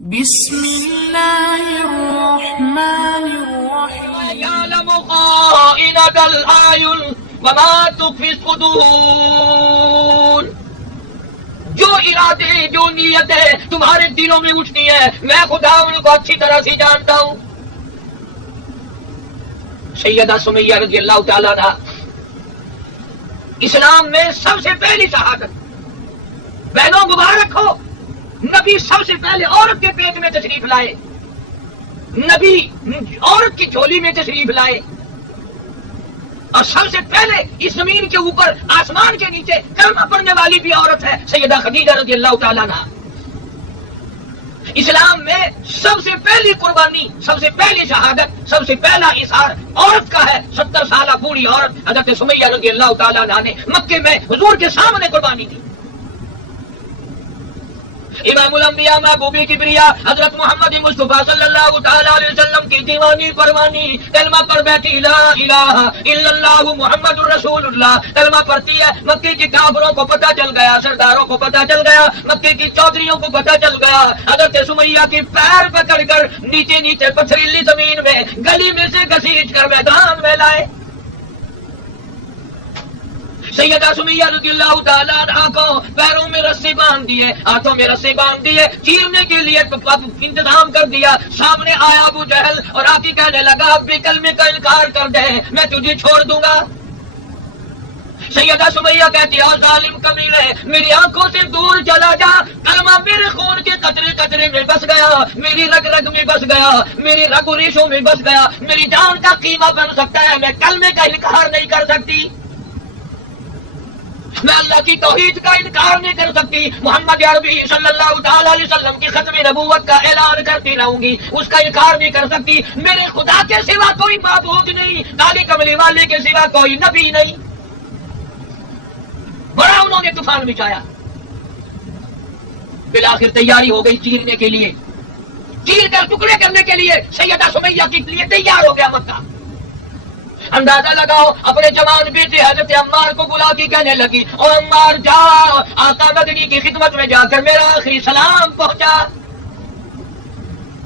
بسم اللہ الرحمن الرحیم يعلم خائنة الأعين وما تخفي الصدور. جو ارادے جو نیتیں تمہارے دلوں میں اٹھتی ہیں میں خدا ان کو اچھی طرح سے جانتا ہوں. سیدہ سمیہ رضی اللہ تعالیٰ عنہ اسلام میں سب سے پہلی شہادت. بہنوں مبارک ہو، نبی سب سے پہلے عورت کے پیٹ میں تشریف لائے، نبی عورت کی جھولی میں تشریف لائے، اور سب سے پہلے اس زمین کے اوپر آسمان کے نیچے کلمہ پڑھنے والی بھی عورت ہے سیدہ خدیجہ رضی اللہ تعالیٰ عنہ. اسلام میں سب سے پہلی قربانی، سب سے پہلی شہادت، سب سے پہلا اظہار عورت کا ہے. 70 سالہ بوڑھی عورت حضرت سمیہ رضی اللہ تعالیٰ عنہ نے مکے میں حضور کے سامنے قربانی دی. امام الانبیاء محبوب کبریا حضرت محمد مصطفیٰ صلی اللہ تعالی علیہ وسلم کی دیوانی پروانی کلمہ پر بیٹھی لا الہ الا اللہ محمد رسول اللہ کلمہ پڑھتی ہے. مکے کے کافروں کو پتہ چل گیا، سرداروں کو پتہ چل گیا، مکے کی چودھریوں کو پتہ چل گیا. حضرت سمیہ کی پیر پکڑ کر نیچے نیچے پتھریلی زمین میں گلی میں سے گھسیٹ کر میدان میں لائے. سیدہ سمیہ رضی اللہ تعالیٰ عنہ کو پیروں میں رسی باندھ دیے، ہاتھوں میں رسی باندھ دیے، چیرنے کے لیے انتظام کر دیا. سامنے آیا ابو جہل اور آ کے کہنے لگا اب بھی کلمے کا انکار کر دے میں تجھے چھوڑ دوں گا. سیدہ سمیہ کہتی ہے ظالم کمینے میری آنکھوں سے دور چلا جا، کلمہ میرے خون کے قطرے قطرے میں بس گیا، میری رگ رگ میں بس گیا، میری رگ و ریشوں میں بس گیا، میری جان کا قیمہ بن سکتا ہے، میں کلمے کا انکار نہیں کر سکتی، میں اللہ کی توحید کا انکار نہیں کر سکتی. محمد عربی صلی اللہ تعالی علیہ وسلم کی ختم نبوت کا اعلان کرتی رہوں گی، اس کا انکار نہیں کر سکتی. میرے خدا کے سوا کوئی معبود نہیں، کالی کملی والے کے سوا کوئی نبی نہیں. بڑا انہوں نے طوفان مچایا. بالآخر تیاری ہو گئی چیرنے کے لیے، چیر کر ٹکڑے کرنے کے لیے سیدہ سمیہ کے لیے تیار ہو گیا مکہ. اندازہ لگاؤ اپنے جوان بیٹے حضرت عمار کو بلا کے کہنے لگی او عمار جا آقا مدنی کی خدمت میں جا کر میرا آخری سلام پہنچا،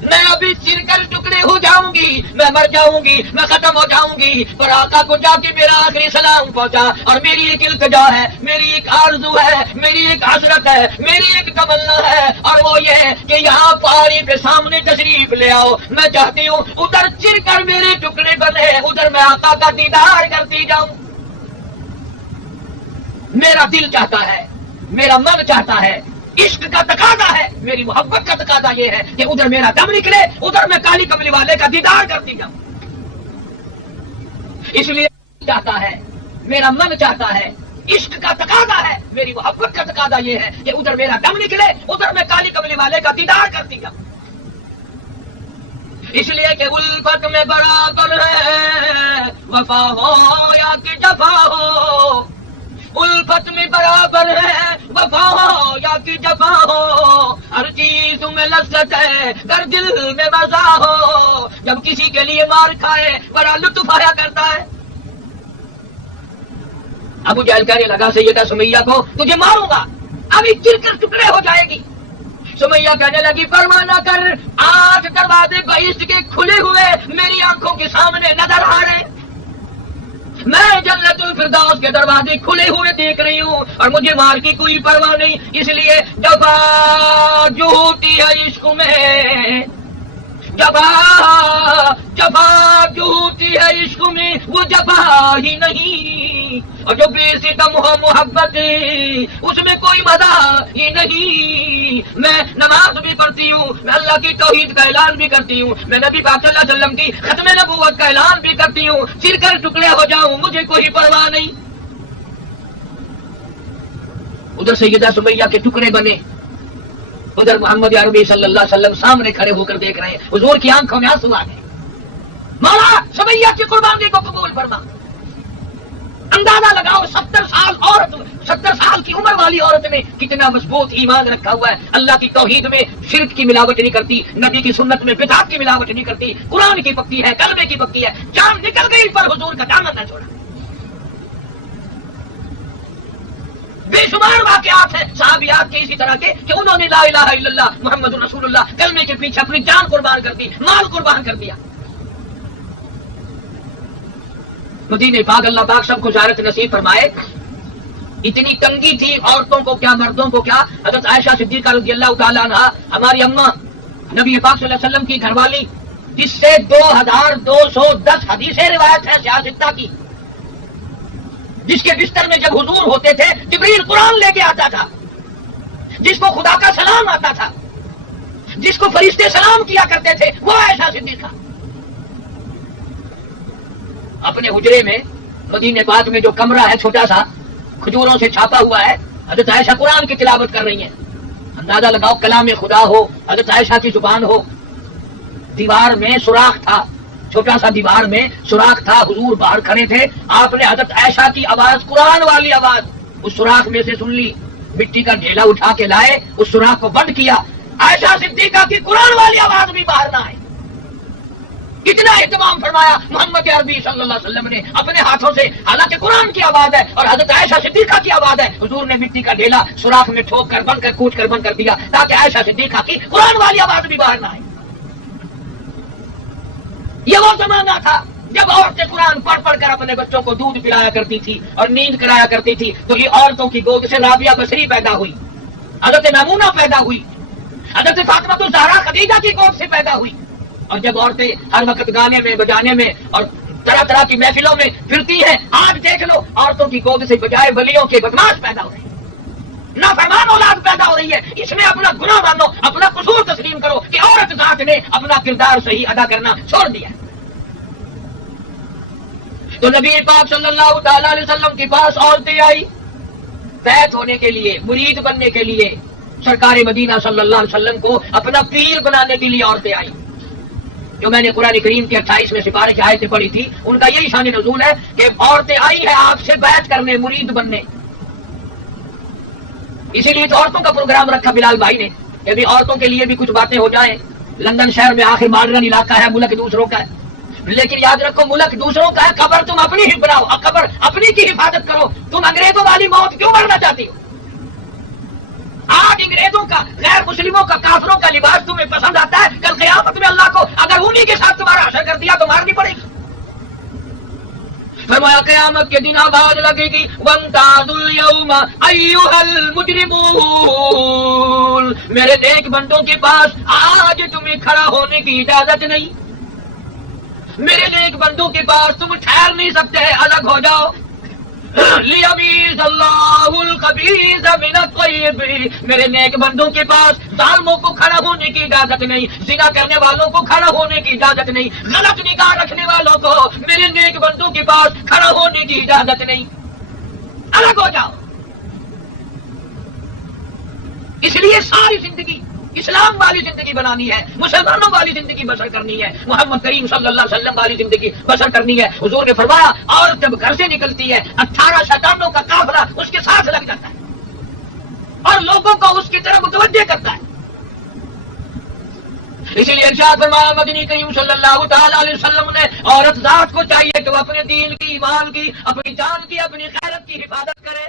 میں ابھی چر کر ٹکڑے ہو جاؤں گی، میں مر جاؤں گی، میں ختم ہو جاؤں گی، پر آقا کو جا کے میرا آخری سلام پہنچا. اور میری ایک التجا ہے، میری ایک آرزو ہے، میری ایک حسرت ہے، میری ایک تمنا ہے، اور وہ یہ ہے کہ یہاں پہاڑی پہ سامنے تشریف لے آؤ. میں چاہتی ہوں ادھر چر کر میرے ٹکڑے بنے، ادھر میں آقا کا دیدار کرتی جاؤں. میرا دل چاہتا ہے، میرا من چاہتا ہے، عشق کا تقاضا ہے، میری محبت کا تقاضا یہ ہے کہ ادھر میرا دم نکلے، ادھر میں کالی کملی والے کا دیدار کرتی جاؤں. اس لیے چاہتا ہے، میرا من چاہتا ہے، عشق کا تقاضا ہے، میری محبت کا تقاضا یہ ہے کہ ادھر میرا دم نکلے، ادھر میں کالی کملی والے کا دیدار کرتی جاؤں. اس لیے کہ الفت میں برابر ہے وفا ہو یا کہ جفا ہو، الفت میں برابر ہے وفا ہو یا کہ جفا ہو، ہر چیز میں لذت ہے در دل میں مزہ ہو، جب کسی کے لیے مار کھائے بڑا لطف آیا کرتا ہے. ابو جہل کہنے لگا سیدہ سمیہ کو تجھے ماروں گا، ابھی چر کر ٹکڑے ہو جائے گی. سمیہ کہنے لگی پرواہ نہ کر، آج دروازے بہشت کے کھلے ہوئے میری آنکھوں کے سامنے نظر آ رہے، میں جنت الفردوس کے دروازے کھلے ہوئے دیکھ رہی ہوں اور مجھے مار کی کوئی پرواہ نہیں. اس لیے جفا جو ہوتی ہے عشق میں، جفا جو ہوتی ہے عشق میں وہ جفا ہی نہیں، اور جو بے ستم ہو محبت اس میں کوئی مزہ ہی نہیں. میں نماز بھی پڑھتی ہوں، میں اللہ کی توحید کا اعلان بھی کرتی ہوں، میں نبی پاک صلی اللہ علیہ وسلم کی ختم نبوت کا اعلان بھی کرتی ہوں، چر کر ٹکڑے ہو جاؤں مجھے کوئی پرواہ نہیں. ادھر سیدہ سمیہ کے ٹکڑے بنے، ادھر محمد عربی صلی اللہ علیہ وسلم سامنے کھڑے ہو کر دیکھ رہے ہیں. حضور کی آنکھوں میں آنسو آ گئے، مولا سمیہ کی قربانی کو قبول فرما. اندازہ لگاؤ 70 سال عورت، 70 سال کی عمر والی عورت نے کتنا مضبوط ایمان رکھا ہوا ہے. اللہ کی توحید میں شرک کی ملاوٹ نہیں کرتی، نبی کی سنت میں بدعت کی ملاوٹ نہیں کرتی، قرآن کی پکی ہے، کلمے کی پکی ہے. جان نکل گئی پر حضور کا دامن نہ چھوڑا. بے شمار واقعات ہیں صحابیات کے اسی طرح کے کہ انہوں نے لا الہ الا اللہ محمد رسول اللہ کلمے کے پیچھے اپنی جان قربان کر دی، مال قربان کر دیا۔ مدینے پاک اللہ پاک سب کو زیارت نصیب فرمائے۔ اتنی تنگی تھی عورتوں کو کیا مردوں کو کیا، حضرت عائشہ صدیقہ رضی اللہ تعالیٰ عنہا ہماری اماں نبی پاک صلی اللہ علیہ وسلم کی گھر والی، جس سے 2210 حدیثیں روایت ہے سیاستہ کی، جس کے بستر میں جب حضور ہوتے تھے جبریل قرآن لے کے آتا تھا، جس کو خدا کا سلام آتا تھا، جس کو فرشتے سلام کیا کرتے تھے، وہ عائشہ صدیقہ اپنے حجرے میں مدینے پاک میں جو کمرہ ہے چھوٹا سا کھجوروں سے چھاپا ہوا ہے، حضرت عائشہ قرآن کی تلاوت کر رہی ہیں۔ اندازہ لگاؤ کلام خدا ہو، حضرت عائشہ کی زبان ہو، دیوار میں سوراخ تھا، چھوٹا سا دیوار میں سوراخ تھا، حضور باہر کھڑے تھے، آپ نے حضرت عائشہ کی آواز قرآن والی آواز اس سوراخ میں سے سن لی، مٹی کا ڈھیلا اٹھا کے لائے، اس سوراخ کو بند کیا، عائشہ صدیقہ کی قرآن والی آواز بھی باہر نہ آئے۔ کتنا اہتمام فرمایا محمد عربی صلی اللہ علیہ وسلم نے اپنے ہاتھوں سے، حالانکہ قرآن کی آواز ہے اور حضرت عائشہ صدیقہ کی آواز ہے، حضور نے مٹی کا ڈھیلا سوراخ میں ٹھوک کر بند کر کوچ کر بند کر دیا تاکہ عائشہ صدیقہ کی قرآن والی آواز بھی باہر نہ آئے۔ یہ وہ زمانہ تھا جب عورتیں قرآن پڑھ پڑھ کر اپنے بچوں کو دودھ پلایا کرتی تھی اور نیند کرایا کرتی تھی، تو یہ عورتوں کی گود سے رابعہ بصری پیدا ہوئی، حضرت میمونہ پیدا ہوئی، حضرت فاطمہ الزہرا خدیجہ کی گود سے پیدا ہوئی۔ اور جب عورتیں ہر وقت گانے میں بجانے میں اور طرح طرح کی محفلوں میں پھرتی ہیں، آج دیکھ لو عورتوں کی گود سے بجائے ولیوں کے بدماش پیدا ہو رہے ہیں، نافرمان اولاد پیدا ہو رہی ہے۔ اس میں اپنا گناہ مانو، اپنا قصور تسلیم کرو کہ عورت ذات نے اپنا کردار صحیح ادا کرنا چھوڑ دیا۔ تو نبی پاک صلی اللہ تعالی علیہ وسلم کے پاس عورتیں آئی بیعت ہونے کے لیے، مرید بننے کے لیے، سرکار مدینہ صلی اللہ علیہ وسلم کو اپنا پیر بنانے کے لیے عورتیں آئی۔ جو میں نے قرآن کریم کی 28 سپارے کی آیتیں پڑھی تھی، ان کا یہی شان نزول ہے کہ عورتیں آئی ہیں آپ سے بیعت کرنے، مرید بننے۔ اسی لیے تو عورتوں کا پروگرام رکھا بلال بھائی نے کہ بھی عورتوں کے لیے بھی کچھ باتیں ہو جائیں۔ لندن شہر میں آخر ماڈرن علاقہ ہے، ملک دوسروں کا ہے، لیکن یاد رکھو ملک دوسروں کا ہے، قبر تم اپنی ہی بناؤ، قبر اپنی کی حفاظت کرو۔ تم انگریزوں والی موت کیوں مرنا چاہتی ہو؟ آج انگریزوں کا، غیر مسلموں کا، کافروں کا لباس تمہیں پسند آتا ہے، کل قیامت میں اللہ کو اگر انہی کے ساتھ تمہارا حشر کر دیا تو مارنی پڑے گی۔ فرمایا قیامت کے دن آواز لگے گی وَامْتَازُوا الْيَوْمَ أَيُّهَا الْمُجْرِمُونَ، میرے نیک بندوں کے پاس آج تمہیں کھڑا ہونے کی اجازت نہیں، میرے نیک بندوں کے پاس تم ٹھہر نہیں سکتے، الگ ہو جاؤ۔ لِيَمِيزَ اللَّهُ الْخَبِيثَ مِنَ الطَّيِّبِ، میرے نیک بندوں کے پاس ظالموں کو کھڑا ہونے کی اجازت نہیں، زنا کرنے والوں کو کھڑا ہونے کی اجازت نہیں، غلط نگاہ رکھنے والوں کو میرے نیک بندوں کے پاس کھڑا ہونے کی اجازت نہیں، الگ ہو جاؤ۔ اس لیے ساری زندگی اسلام والی زندگی بنانی ہے، مسلمانوں والی زندگی بسر کرنی ہے، محمد کریم صلی اللہ علیہ وسلم والی زندگی بسر کرنی ہے۔ حضور نے فرمایا عورت جب گھر سے نکلتی ہے 18 شیطانوں کا قافلہ اس کے ساتھ لگ جاتا ہے اور لوگوں کو اس کی طرف متوجہ کرتا ہے۔ اسی لیے ارشاد فرمایا مدنی کریم صلی اللہ تعالی علیہ وسلم نے عورت ذات کو چاہیے کہ وہ اپنے دین کی، ایمان کی، اپنی جان کی، اپنی غیرت کی حفاظت کرے۔